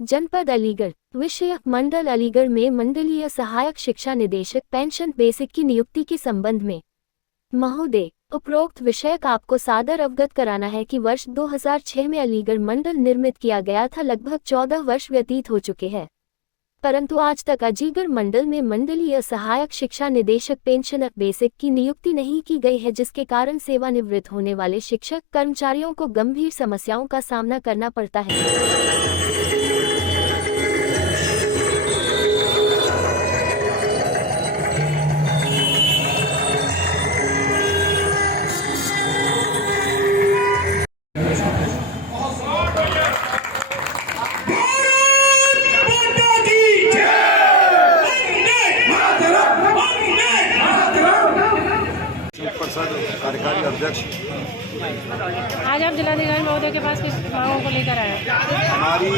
जनपद अलीगढ़ विषयक मंडल अलीगढ़ में मंडलीय सहायक शिक्षा निदेशक पेंशन बेसिक की नियुक्ति के संबंध में महोदय, उपरोक्त विषयक आपको सादर अवगत कराना है कि वर्ष 2006 में अलीगढ़ मंडल निर्मित किया गया था। लगभग 14 वर्ष व्यतीत हो चुके हैं, परंतु आज तक अलीगढ़ मंडल में मंडलीय सहायक शिक्षा निदेशक पेंशनर बेसिक की नियुक्ति नहीं की गई है, जिसके कारण सेवानिवृत्त होने वाले शिक्षक कर्मचारियों को गंभीर समस्याओं का सामना करना पड़ता है। कार्यकारी अध्यक्ष, आज आप जिलाधिकारी महोदय के पास किस मांगों को लेकर आए? हमारी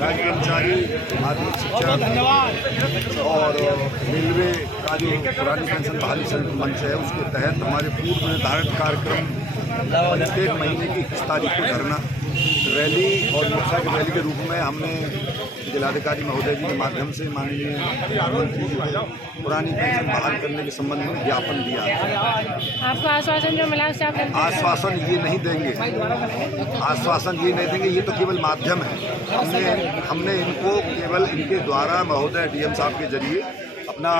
राज्य कर्मचारी माध्यमिक शिक्षा और रेलवे का जो पुरानी पेंशन बहाली मंच है, उसके तहत हमारे पूर्व निर्धारित कार्यक्रम प्रत्येक महीने की 21 तारीख को धरना रैली और मोटरसाइकिल रैली के रूप में हमने जिलाधिकारी महोदय जी के माध्यम से माननीय प्रधानमंत्री जी को पुरानी पेंशन बहाल करने के संबंध में ज्ञापन दिया है। आपको आश्वासन जो मिला उससे आप आश्वासन ये नहीं देंगे, आश्वासन ये नहीं देंगे, ये तो केवल माध्यम है। हमने इनको केवल इनके द्वारा महोदय डीएम साहब के जरिए अपना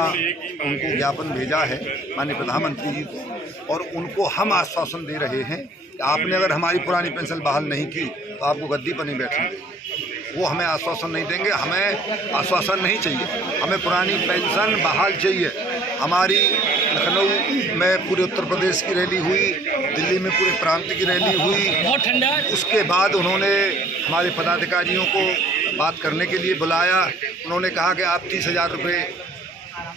उनको ज्ञापन भेजा है माननीय प्रधानमंत्री जी को, और उनको हम आश्वासन दे रहे हैं कि आपने अगर हमारी पुरानी पेंशन बहाल नहीं की तो आपको गद्दी पर नहीं बैठेंगे। वो हमें आश्वासन नहीं देंगे, हमें आश्वासन नहीं चाहिए, हमें पुरानी पेंशन बहाल चाहिए। हमारी लखनऊ में पूरे उत्तर प्रदेश की रैली हुई, दिल्ली में पूरे प्रांत की रैली हुई, बहुत ठंडा। उसके बाद उन्होंने हमारे पदाधिकारियों को बात करने के लिए बुलाया। उन्होंने कहा कि आप 30,000 रुपये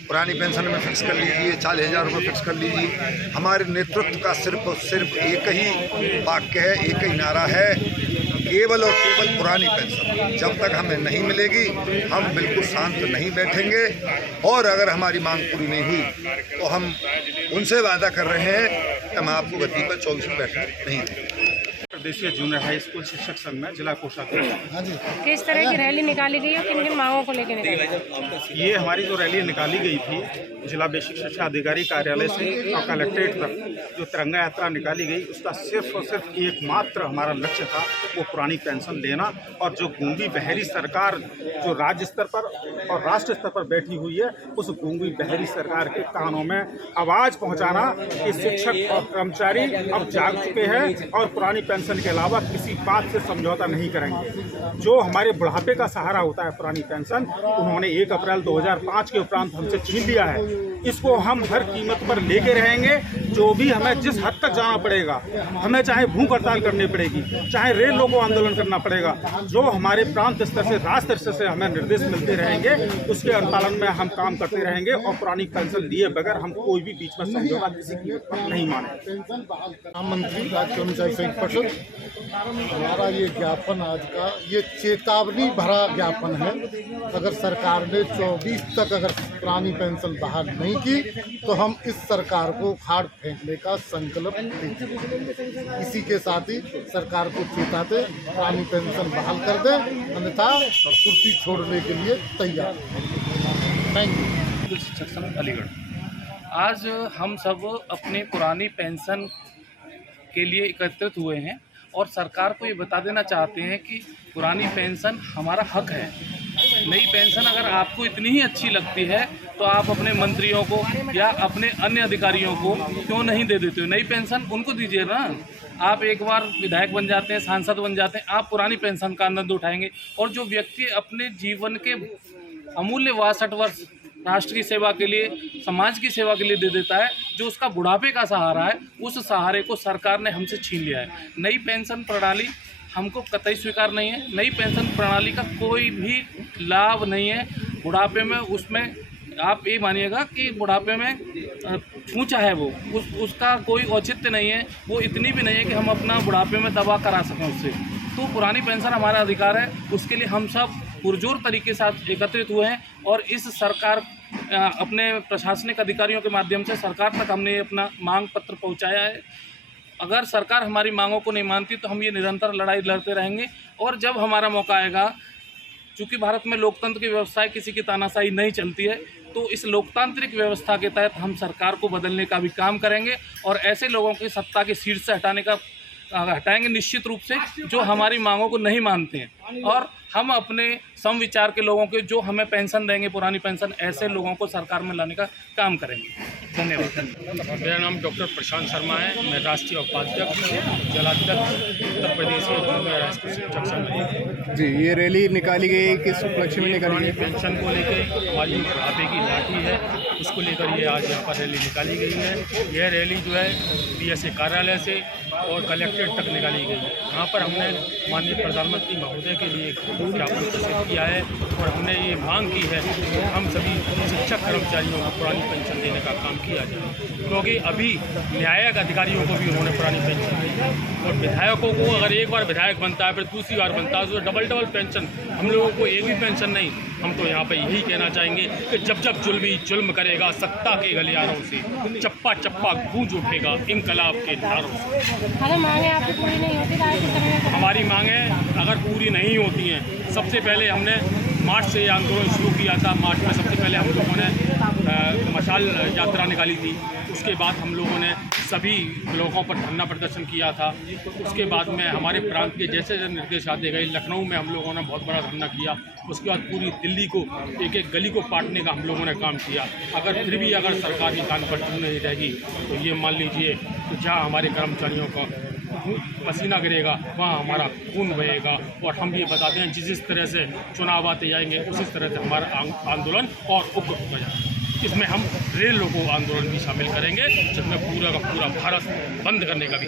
पुरानी पेंशन में फिक्स कर लीजिए, 40,000 रुपये फिक्स कर लीजिए। हमारे नेतृत्व का सिर्फ एक ही वाक्य है, एक ही नारा है, केवल और केवल पुरानी पेंशन। जब तक हमें नहीं मिलेगी हम बिल्कुल शांत नहीं बैठेंगे, और अगर हमारी मांग पूरी नहीं हुई तो हम उनसे वादा कर रहे हैं कि हम आपको गद्दी पर 24 मिनट बैठने नहीं देंगे। प्रदेशीय जूनियर हाई स्कूल शिक्षक संघ में जिला कोषाध्यक्ष। किस तरह की रैली निकाली गई और किन किन मांगों को लेकर निकाली गई? ये हमारी जो रैली निकाली गई थी जिला बेसिक शिक्षा अधिकारी कार्यालय से और कलेक्ट्रेट तक जो तिरंगा यात्रा निकाली गई, उसका सिर्फ और सिर्फ एकमात्र हमारा लक्ष्य था वो पुरानी पेंशन देना। और जो गूंगी बहरी सरकार जो राज्य स्तर पर और राष्ट्र स्तर पर बैठी हुई है, उस गूंगी बहरी सरकार के कानों में आवाज़ पहुँचाना कि शिक्षक और कर्मचारी अब जाग चुके हैं और पुरानी पेंशन के अलावा किसी बात से समझौता नहीं करेंगे। जो हमारे बुढ़ापे का सहारा होता है पुरानी पेंशन, उन्होंने 1 अप्रैल 2005 के उपरांत हमसे छीन लिया है। इसको हम हर कीमत पर लेके रहेंगे, जो भी हमें जिस हद तक जाना पड़ेगा, हमें चाहे भूख हड़ताल करनी पड़ेगी, चाहे रेल रोको आंदोलन करना पड़ेगा, जो हमारे प्रांत स्तर से राष्ट्र स्तर से हमें निर्देश मिलते रहेंगे, उसके अनुपालन में हम काम करते रहेंगे और पुरानी पेंशन लिए बगैर हम कोई भी बीच में समझौता किसी कीमत पर नहीं माने। प्रधानमंत्री राज्य कर्मचारी संघ परिषद, हमारा ये ज्ञापन आज का ये चेतावनी भरा ज्ञापन है। अगर सरकार ने 24 तक अगर पुरानी पेंशन बहाल नहीं की तो हम इस सरकार को उखाड़ फेंकने का संकल्प लेंगे। इसी के साथ ही सरकार को चेताते पुरानी पेंशन बहाल कर दें, अन्यथा कुर्सी छोड़ने के लिए तैयार। Thank you. शिक्षक संघ अलीगढ़, आज हम सब अपनी पुरानी पेंशन के लिए एकत्रित हुए हैं और सरकार को ये बता देना चाहते हैं कि पुरानी पेंशन हमारा हक है। नई पेंशन अगर आपको इतनी ही अच्छी लगती है तो आप अपने मंत्रियों को या अपने अन्य अधिकारियों को क्यों नहीं दे देते हो? नई पेंशन उनको दीजिए ना। आप एक बार विधायक बन जाते हैं, सांसद बन जाते हैं, आप पुरानी पेंशन का आनंद उठाएंगे। और जो व्यक्ति अपने जीवन के अमूल्य 62 वर्ष राष्ट्र की सेवा के लिए, समाज की सेवा के लिए दे देता है, जो उसका बुढ़ापे का सहारा है, उस सहारे को सरकार ने हमसे छीन लिया है। नई पेंशन प्रणाली हमको कतई स्वीकार नहीं है। नई पेंशन प्रणाली का कोई भी लाभ नहीं है बुढ़ापे में। उसमें आप ये मानिएगा कि बुढ़ापे में ऊँचा है वो, उसका कोई औचित्य नहीं है। वो इतनी भी नहीं है कि हम अपना बुढ़ापे में दवा करा सकें उससे। तो पुरानी पेंशन हमारा अधिकार है, उसके लिए हम सब पुरजोर तरीके से एकत्रित हुए हैं और इस सरकार अपने प्रशासनिक अधिकारियों के माध्यम से सरकार तक हमने अपना मांग पत्र पहुंचाया है। अगर सरकार हमारी मांगों को नहीं मानती तो हम ये निरंतर लड़ाई लड़ते रहेंगे। और जब हमारा मौका आएगा, चूँकि भारत में लोकतंत्र की व्यवस्था है, किसी की तानाशाही नहीं चलती है, तो इस लोकतांत्रिक व्यवस्था के तहत हम सरकार को बदलने का भी काम करेंगे और ऐसे लोगों की सत्ता की सीट से हटाएंगे निश्चित रूप से जो हमारी मांगों को नहीं मानते हैं। और हम अपने समविचार के लोगों के जो हमें पेंशन देंगे, पुरानी पेंशन, ऐसे लोगों को सरकार में लाने का काम करेंगे। धन्यवाद। मेरा नाम डॉक्टर प्रशांत शर्मा है। मैं राष्ट्रीय उपाध्यक्ष, जलाध्यक्ष उत्तर प्रदेश के राष्ट्रीय शिक्षक संघ जी। ये रैली निकाली गई किस उपलक्ष्य में निकाली पुरानी गई? पेंशन को लेकर हमारी बुढ़ापे की लाठी है, उसको लेकर ये आज यहाँ पर रैली निकाली गई है। यह रैली जो है PSA कार्यालय से और कलेक्ट्रेट तक निकाली गई है। यहाँ पर हमने माननीय प्रधानमंत्री महोदय के लिए ज्ञापन प्रस्तुत किया है और हमने ये मांग की है कि हम सभी शिक्षक कर्मचारियों को पुरानी पेंशन देने का काम किया जाए, क्योंकि अभी न्यायिक अधिकारियों को भी उन्होंने पुरानी पेंशन दी है और विधायकों को अगर एक बार विधायक बनता है फिर दूसरी बार बनता है तो डबल पेंशन। हम लोगों को एक भी पेंशन नहीं। हम तो यहाँ पे यही कहना चाहेंगे कि जब जब जुल्म करेगा सत्ता के गलियारों से, चप्पा चप्पा गूंज उठेगा इनकलाब के नारों से। अगर मांगे आपकी पूरी नहीं होती तो आगे किस तरह का हमारी मांगें अगर पूरी नहीं होती हैं, सबसे पहले हमने मार्च से आंदोलन शुरू किया था। मार्च में सबसे पहले हम लोगों ने मशाल यात्रा निकाली थी। उसके बाद हम लोगों ने सभी ब्लॉकों पर धरना प्रदर्शन किया था। उसके बाद में हमारे प्रांत के जैसे निर्देश आते गए, लखनऊ में हम लोगों ने बहुत बड़ा धरना किया। उसके बाद पूरी दिल्ली को एक एक गली को पाटने का हम लोगों ने काम किया। अगर फिर भी अगर सरकार की कान पर चुन नहीं रहेगी तो ये मान लीजिए कि जहाँ हमारे कर्मचारियों का पसीना गिरेगा वहाँ हमारा खून बहेगा। और हम ये बताते हैं जिस तरह से चुनाव आते जाएंगे उसी तरह से हमारा आंदोलन और उग्र होता जाएगा। इसमें हम रेल रोको आंदोलन भी शामिल करेंगे, जिसमें पूरा का पूरा भारत बंद करने का भी